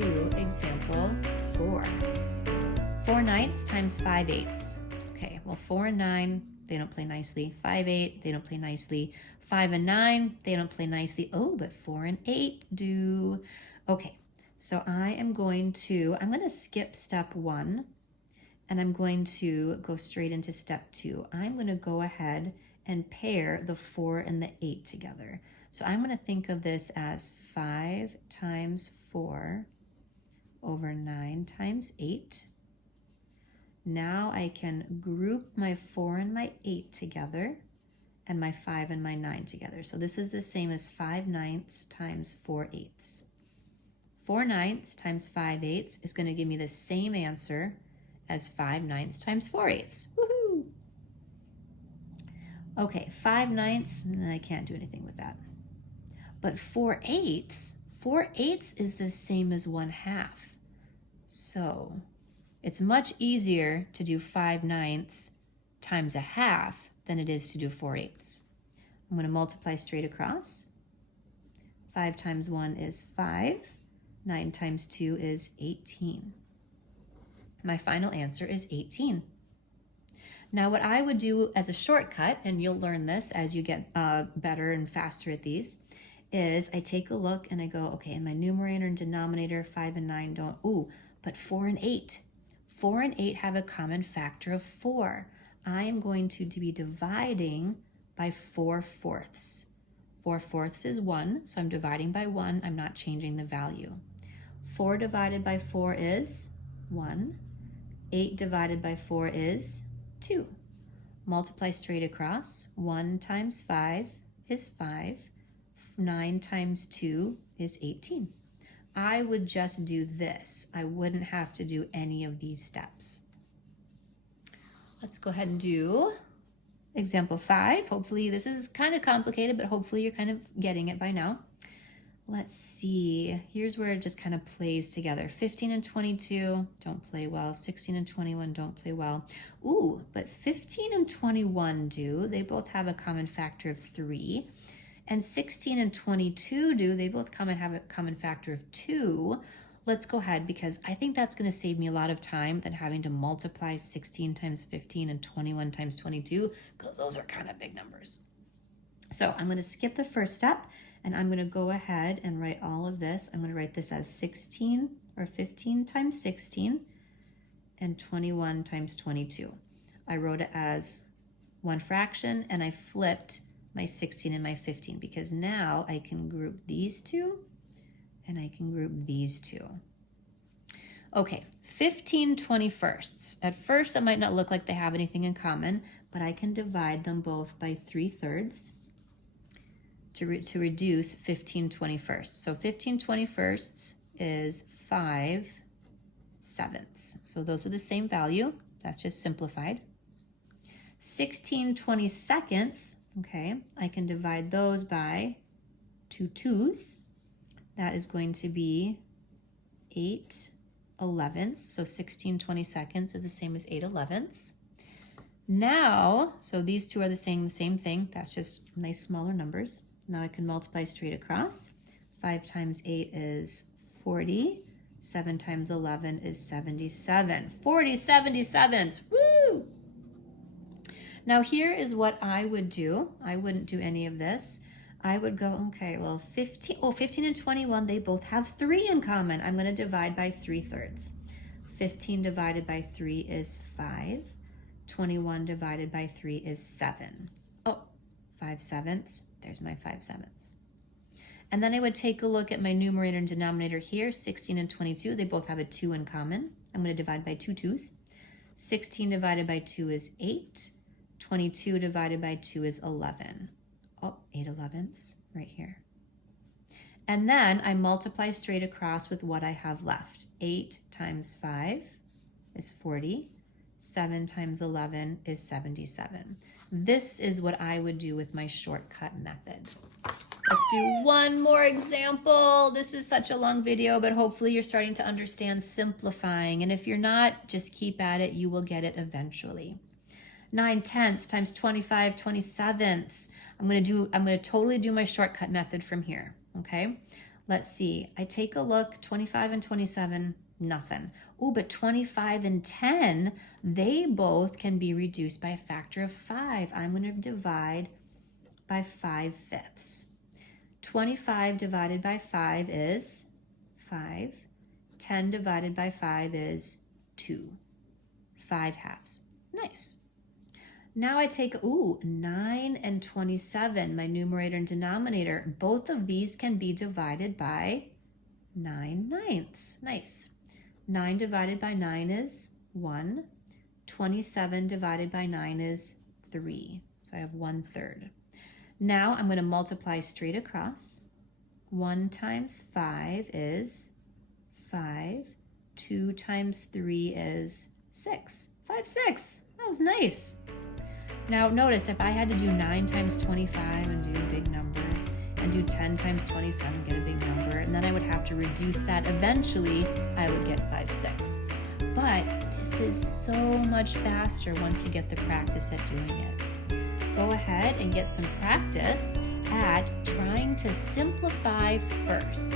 do example 4. 4/9 times 5/8. Okay, well 4 and 9, they don't play nicely. 5/8, they don't play nicely. 5 and 9, they don't play nicely. Oh, but 4 and 8 do. Okay, so I'm going to skip step 1 and I'm going to go straight into step 2. I'm going to go ahead and pair the 4 and the 8 together. So I'm going to think of this as 5 times 4 over 9 times 8. Now I can group my 4 and my 8 together and my 5 and my 9 together. So this is the same as 5/9 times 4/8. 4/9 times 5/8 is going to give me the same answer as 5/9 times 4/8. Woohoo! Okay, 5/9, I can't do anything with that. But 4/8 is the same as 1/2. So it's much easier to do 5/9 times 1/2 than it is to do 4/8. I'm going to multiply straight across. 5 times 1 is 5. 9 times 2 is 18. My final answer is 18. Now what I would do as a shortcut, and you'll learn this as you get better and faster at these, is I take a look and I go, okay, in my numerator and denominator, 5 and 9 don't, but 4 and 8. 4 and 8 have a common factor of 4. I am going to be dividing by 4/4. 4/4 is 1, so I'm dividing by 1. I'm not changing the value. 4 divided by 4 is 1. 8 divided by 4 is 2. Multiply straight across. 1 times 5 is 5. 9 times 2 is 18. I would just do this. I wouldn't have to do any of these steps. Let's go ahead and do example 5. Hopefully this is kind of complicated, but hopefully you're kind of getting it by now. Let's see. Here's where it just kind of plays together. 15 and 22 don't play well. 16 and 21 don't play well. But 15 and 21 do. They both have a common factor of 3. And 16 and 22 do. They both have a common factor of 2. Let's go ahead because I think that's going to save me a lot of time than having to multiply 16 times 15 and 21 times 22 because those are kind of big numbers. So I'm going to skip the first step and I'm going to go ahead and write all of this. I'm going to write this as 16 or 15 times 16 and 21 times 22. I wrote it as one fraction and I flipped my 16 and my 15 because now I can group these two and I can group these two. Okay, 15 21sts. At first, it might not look like they have anything in common, but I can divide them both by 3/3 to reduce 15 21sts. So 15 21sts is 5/7. So those are the same value. That's just simplified. 16 22nds, okay, I can divide those by 2 2s. That is going to be 8/11. So 16 22nds is the same as 8/11. Now, so these two are the same thing. That's just nice smaller numbers. Now I can multiply straight across. 5 times 8 is 40. 7 times 11 is 77. 40 77s. Woo! Now here is what I would do. I wouldn't do any of this. I would go, okay, well, 15 and 21, they both have 3 in common. I'm going to divide by 3/3. 15 divided by 3 is 5. 21 divided by 3 is 7. 5/7. There's my 5/7. And then I would take a look at my numerator and denominator here. 16 and 22, they both have a 2 in common. I'm going to divide by 2 2s. 16 divided by 2 is 8. 22 divided by 2 is 11. 8/11 right here. And then I multiply straight across with what I have left. 8 times 5 is 40. 7 times 11 is 77. This is what I would do with my shortcut method. Let's do one more example. This is such a long video, but hopefully you're starting to understand simplifying. And if you're not, just keep at it. You will get it eventually. 9/10 times 25 27ths. I'm going to totally do my shortcut method from here, okay? Let's see, I take a look, 25 and 27, nothing. Oh, but 25 and 10, they both can be reduced by a factor of 5. I'm going to divide by 5/5. 25 divided by 5 is 5. 10 divided by 5 is 2. 5/2. Nice. Now I take, 9 and 27, my numerator and denominator. Both of these can be divided by 9/9. Nice. 9 divided by 9 is 1. 27 divided by 9 is 3. So I have 1/3. Now I'm going to multiply straight across. 1 times 5 is 5. 2 times 3 is 6. 5, 6. That was nice. Now notice if I had to do 9 times 25 and do a big number, and do 10 times 27, get a big number, and then I would have to reduce that. Eventually, I would get 5/6. But this is so much faster once you get the practice at doing it. Go ahead and get some practice at trying to simplify first.